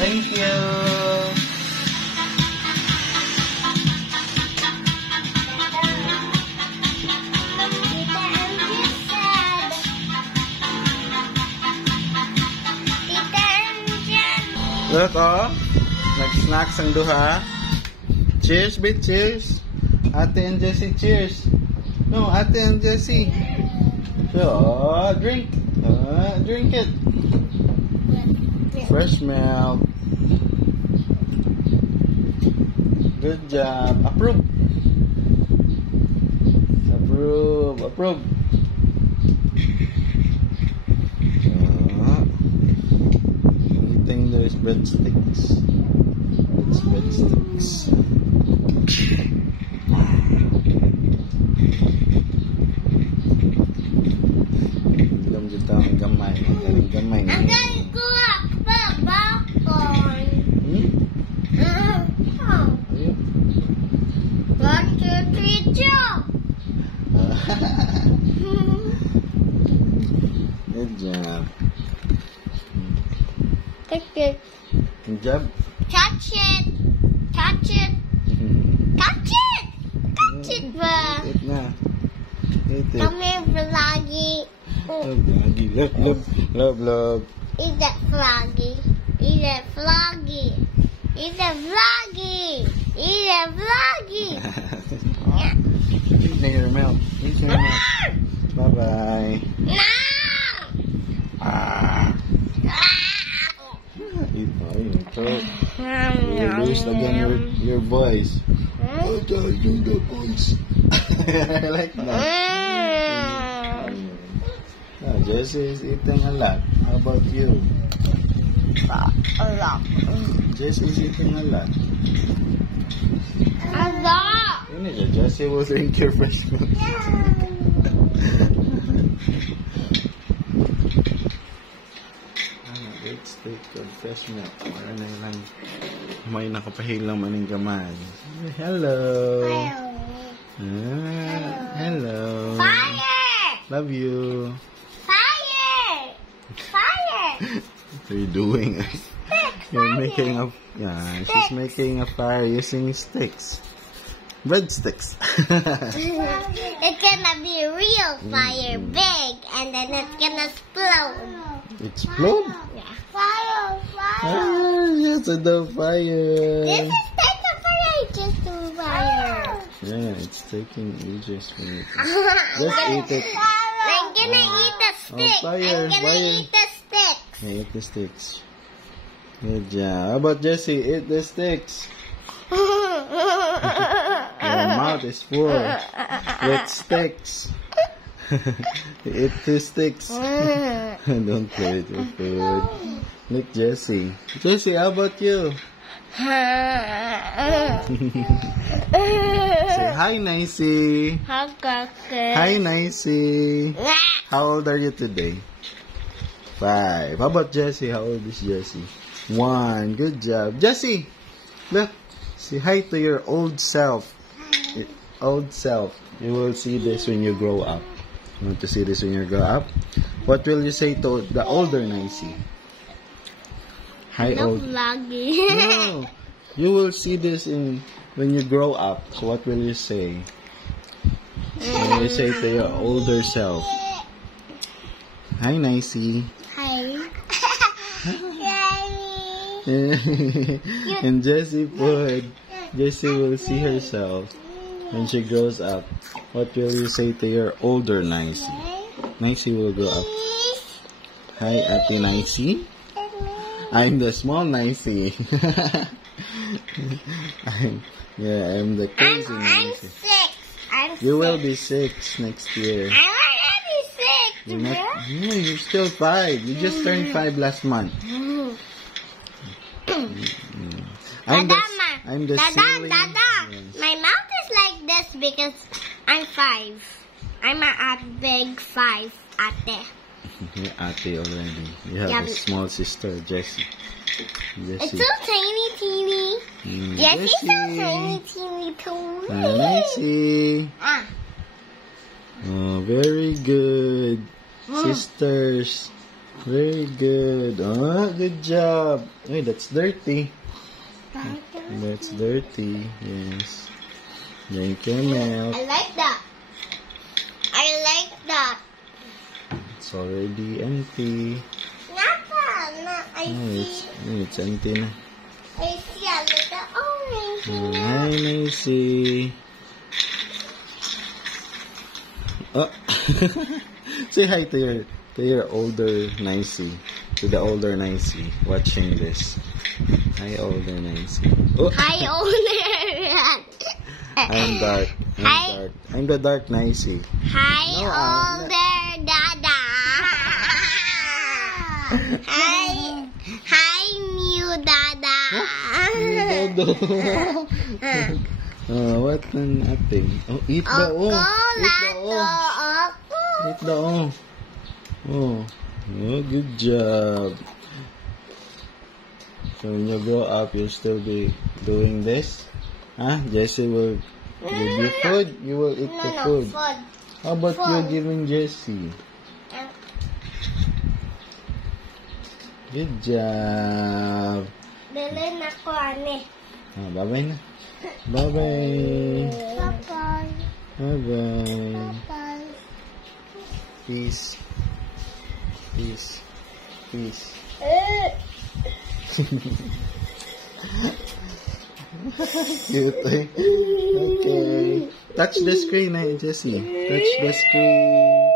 Thank you. Look, oh. Nag-snacks ang duha. Cheers, babe. Cheers. Ate and Jessie, cheers. No, Ate and Jessie. Oh, drink. Drink it. Fresh milk. Good job. Approve. Approve. Approve. Eating those breadsticks. It's breadsticks. Alam dito ang gamay. Ang gamay. I'm gonna go up the balcony. One, two, three, jump! Good job. Good. Good job. Touch it! Touch it! Touch it! Touch it, ba? Eat it na. Eat it. Come here, Vloggy. Vloggy. Love. Eat that Vloggy. Eat that Vloggy. Eat that Vloggy. Eat that Vloggy. Eat na your milk. Eat your milk. Bye-bye. No! Eat mo yung throat. You lose again your voice. I tell you the voice. I like that. Jessie is eating a lot. How about you? A lot. Jessie is eating a lot. A lot. Jessie will drink your fresh milk. Let's take a fresh milk. Para na lang may nakapahilang maning gamay. Hello. Hello. Fire! Love you. Fire! Fire! What are you doing? You're making a she's making a fire using sticks. Breadsticks. It's gonna be a real fire, big, and then it's gonna explode. Explode? Yeah. Fire! Yes, the fire. This is take the fire, just do fire. Yeah, it's taking ages for you. Just eat it. I'm gonna eat the stick. Fire, I'm gonna fire. eat the sticks. Yeah, eat the sticks. Good job. How about Jessie? Eat the sticks. Your mouth is full with sticks. Eat 2 sticks. Don't play with your food. Look, Jessie. Jessie, how about you? Say hi, Nicey. Hi, Nicey. How old are you today? 5. How about Jessie? How old is Jessie? 1. Good job. Jessie, look. Say hi to your old self. Old self. You will see this when you grow up. You want to see this when you grow up? What will you say to the older Nicey? Hi, old. No. You will see this when you grow up. So what will you say? What will you say to your older self? Hi, Nicey. Hi. And Jessie will see herself when she grows up. What will you say to your older Nicey? Nicey will grow up. Hi, Ate Nicey. I'm the small Nicey. I'm the crazy Nicey. I'm 6. You will be 6 next year. I'm already 6. You're still 5. You just turned 5 last month. I'm the silly. Dada. Yes. My mouth is like this because I'm 5. I'm a big 5, ate. You're ate already. You have a small sister, Jessie. It's so tiny, teeny. Jessie's so tiny, teeny, too. Nicey. Oh, very good. Sisters. Very good. Oh, good job. Wait, that's dirty. That's dirty. Yes. Drink your milk. I like that. I like that. It's already empty. I see. It's empty na. I see a little orange. Hi, Nicey. Oh. Say hi to your older Nicey. To the older Nicey watching this. Hi, older Nicey. Oh. Hi, older. I'm dark. Dark. I'm the dark Nicey. Hi, older Dada. Hi, Mew Dada. What an ating? Oh, eat the o. Eat the o. Oh, good job. So when you grow up, you'll still be doing this? Huh? Jessie will give you food? You will eat the food. How about you giving Jessie? Good job. Dalhin ako, ane. Bye-bye na. Bye-bye. Bye-bye. Bye-bye. Bye. Peace. Peace. Peace. Cute, eh? Okay. Touch the screen, Jessie. Touch the screen.